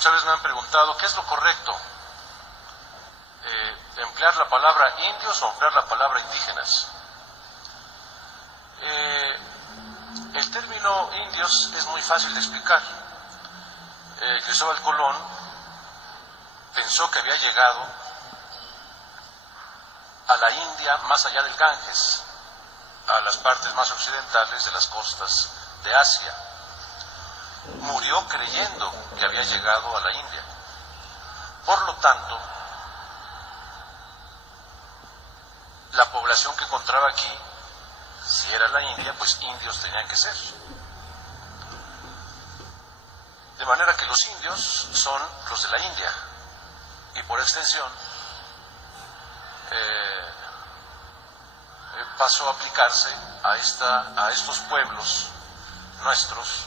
Muchas veces me han preguntado, ¿qué es lo correcto? ¿Emplear la palabra indios o emplear la palabra indígenas? El término indios es muy fácil de explicar. Cristóbal Colón pensó que había llegado a la India más allá del Ganges, a las partes más occidentales de las costas de Asia. Murió creyendo que había llegado a la India. Por lo tanto, la población que encontraba aquí, si era la India, pues indios tenían que ser. De manera que los indios son los de la India, y por extensión pasó a aplicarse a estos pueblos nuestros,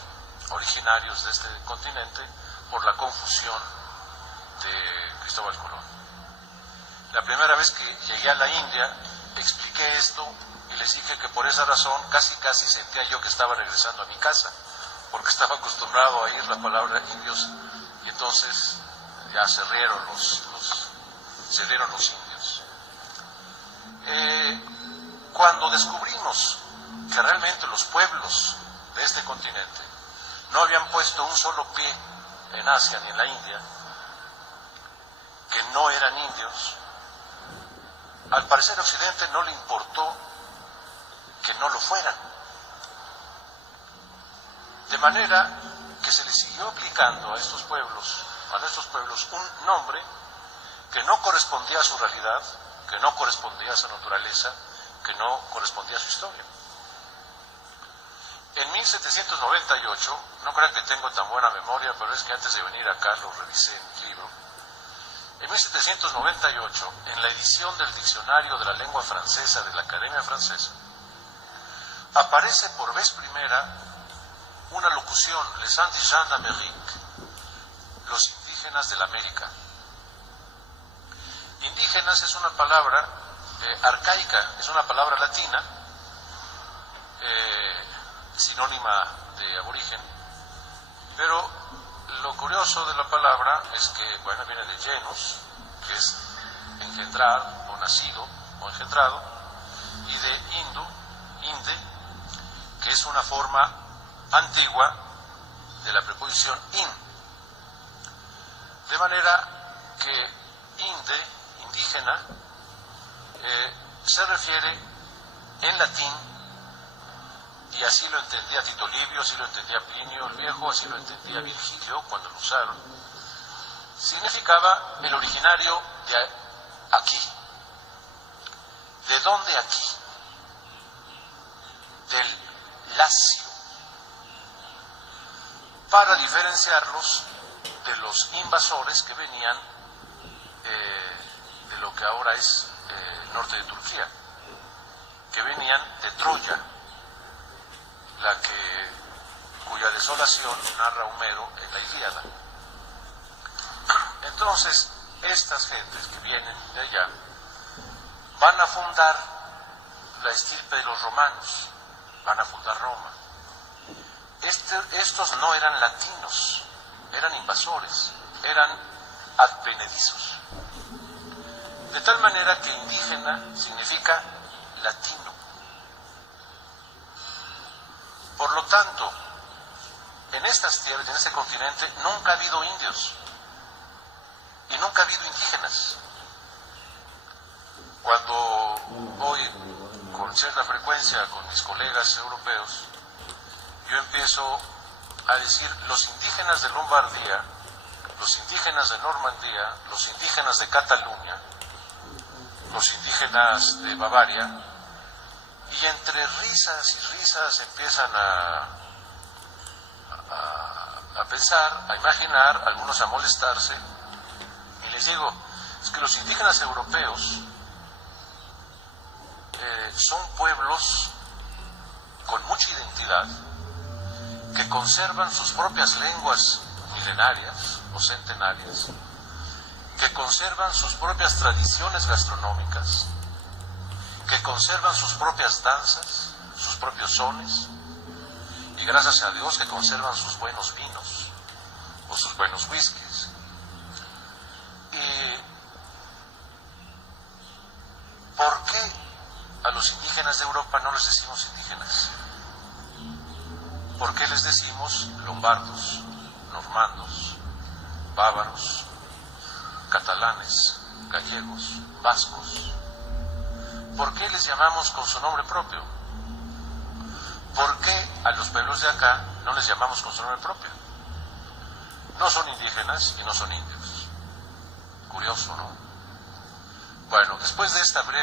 originarios de este continente, por la confusión de Cristóbal Colón. La primera vez que llegué a la India, expliqué esto y les dije que por esa razón casi sentía yo que estaba regresando a mi casa, porque estaba acostumbrado a oír la palabra indios, y entonces ya se rieron los indios. Cuando descubrimos que realmente los pueblos de este continente no habían puesto un solo pie en Asia ni en la India, que no eran indios, al parecer a Occidente no le importó que no lo fueran. De manera que se les siguió aplicando a nuestros pueblos un nombre que no correspondía a su realidad, que no correspondía a su naturaleza, que no correspondía a su historia. En 1798, no crean que tengo tan buena memoria, pero es que antes de venir acá lo revisé en mi libro. En 1798, en la edición del Diccionario de la Lengua Francesa de la Academia Francesa, aparece por vez primera una locución, les indigènes d'Amérique, los indígenas de la América. Indígenas es una palabra arcaica, es una palabra latina, sinónima de aborigen, pero lo curioso de la palabra es que, bueno, viene de genus, que es engendrar o nacido o engendrado, y de inde, que es una forma antigua de la preposición in. De manera que indígena, se refiere en latín, y así lo entendía Tito Livio, así lo entendía Plinio el Viejo, así lo entendía Virgilio cuando lo usaron. Significaba el originario de aquí. ¿De dónde aquí? Del Lacio. Para diferenciarlos de los invasores que venían de lo que ahora es el norte de Turquía, que venían de Troya, cuya desolación narra Homero en la Ilíada. Entonces, estas gentes que vienen de allá van a fundar la estirpe de los romanos, van a fundar Roma. Estos no eran latinos, eran invasores, eran advenedizos. De tal manera que indígena significa latino. Por lo tanto, en estas tierras, en este continente, nunca ha habido indios y nunca ha habido indígenas. Cuando voy con cierta frecuencia con mis colegas europeos, yo empiezo a decir los indígenas de Lombardía, los indígenas de Normandía, los indígenas de Cataluña, los indígenas de Bavaria, y entre risas y risas empiezan a pensar, a imaginar, algunos a molestarse, y les digo, es que los indígenas europeos son pueblos con mucha identidad, que conservan sus propias lenguas milenarias o centenarias, que conservan sus propias tradiciones gastronómicas, que conservan sus propias danzas, sus propios sones, y gracias a Dios que conservan sus buenos vinos o sus buenos whiskies. ¿Y por qué a los indígenas de Europa no les decimos indígenas? ¿Por qué les decimos lombardos, normandos, bávaros, catalanes, gallegos, vascos? ¿Por qué les llamamos con su nombre propio? ¿Por qué a los pueblos de acá no les llamamos con su nombre propio? No son indígenas y no son indios. Curioso, ¿no? Bueno, después de esta breve